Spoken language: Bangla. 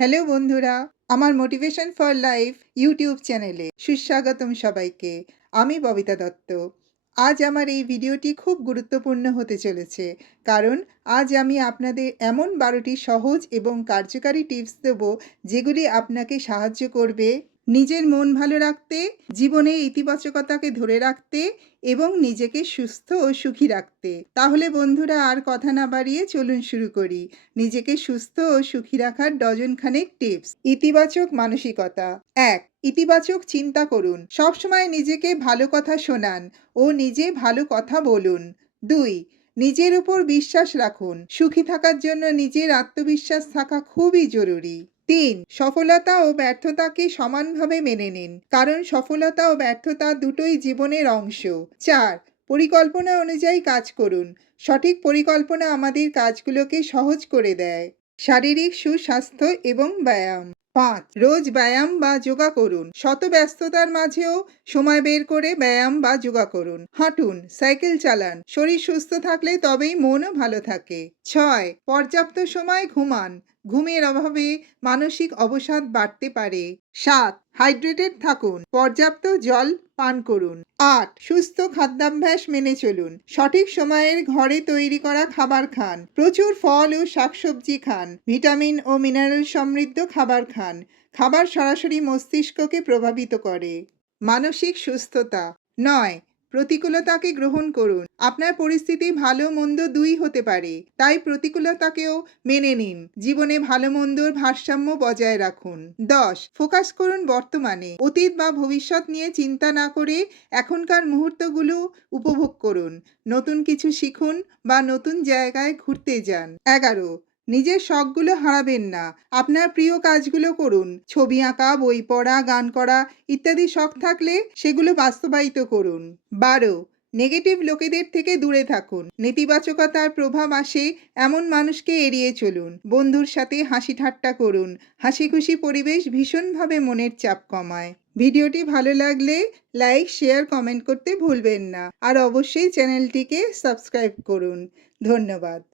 হ্যালো বন্ধুরা, আমার মোটিভেশন ফর লাইফ ইউটিউব চ্যানেলে সুস্বাগতম সবাইকে। আমি ববিতা দত্ত। আজ আমার এই ভিডিওটি খুব গুরুত্বপূর্ণ হতে চলেছে, কারণ আজ আমি আপনাদের এমন বারোটি সহজ এবং কার্যকারী টিপস দেব যেগুলি আপনাকে সাহায্য করবে নিজের মন ভালো রাখতে, জীবনে ইতিবাচকতাকে ধরে রাখতে এবং নিজেকে সুস্থ ও সুখী রাখতে। তাহলে বন্ধুরা, আর কথা না বাড়িয়ে চলুন শুরু করি। নিজেকে সুস্থ ও সুখী রাখার ডজনখানেক টিপস। ইতিবাচক মানসিকতা। এক, ইতিবাচক চিন্তা করুন। সবসময় নিজেকে ভালো কথা শোনান ও নিজে ভালো কথা বলুন। দুই, নিজের উপর বিশ্বাস রাখুন। সুখী থাকার জন্য নিজের আত্মবিশ্বাস থাকা খুবই জরুরি। তিন, সফলতা ও ব্যর্থতাকে সমানভাবে মেনে নিন। কারণ সফলতা ও ব্যর্থতা দুটোই জীবনের অংশ। চার, পরিকল্পনা অনুযায়ী কাজ করুন। সঠিক পরিকল্পনা আমাদের কাজগুলোকে সহজ করে দেয়। শারীরিক সুস্বাস্থ্য এবং ব্যায়াম। পাঁচ, রোজ ব্যায়াম বা যোগা করুন। শত ব্যস্ততার মাঝেও সময় বের করে ব্যায়াম বা যোগা করুন। হাঁটুন, সাইকেল চালান। শরীর সুস্থ থাকলে তবেই মনও ভালো থাকে। ছয়, পর্যাপ্ত সময় ঘুমান। ঘুমের অভাবে মানসিক অবসাদ বাড়তে পারে। সাত হাইড্রেটেড থাকুন। পর্যাপ্ত জল পান করুন। আট, সুস্থ খাদ্যাভ্যাস মেনে চলুন। সঠিক সময়ের ঘরে তৈরি করা খাবার খান। প্রচুর ফল ও শাকসবজি খান। ভিটামিন ও মিনারেল সমৃদ্ধ খাবার খান। খাবার সরাসরি মস্তিষ্ককে প্রভাবিত করে। মানসিক সুস্থতা। নয় প্রতিকূলতাকে গ্রহণ করুন। আপনার পরিস্থিতি ভালো মন্দ দুই হতে পারে। তাই প্রতিকূলতাকেও মেনে নিন। জীবনে ভালো মন্দর ভারসাম্য বজায় রাখুন। দশ, ফোকাস করুন বর্তমানে। অতীত বা ভবিষ্যৎ নিয়ে চিন্তা না করে এখনকার মুহূর্তগুলো উপভোগ করুন। নতুন কিছু শিখুন বা নতুন জায়গায় ঘুরতে যান। এগারো নিজের শখগুলো হারাবেন না। আপনার প্রিয় কাজগুলো করুন। ছবি আঁকা, বই পড়া, গান করা ইত্যাদি শখ থাকলে সেগুলো বাস্তবায়িত করুন। বারো নেগেটিভ লোকেদের থেকে দূরে থাকুন। নেতিবাচকতার প্রভাব আসে এমন মানুষকে এড়িয়ে চলুন। বন্ধুর সাথে হাসি ঠাট্টা করুন। হাসি খুশি পরিবেশ ভীষণভাবে মনের চাপ কমায়। ভিডিওটি ভালো লাগলে লাইক, শেয়ার, কমেন্ট করতে ভুলবেন না। আর অবশ্যই চ্যানেলটিকে সাবস্ক্রাইব করুন। ধন্যবাদ।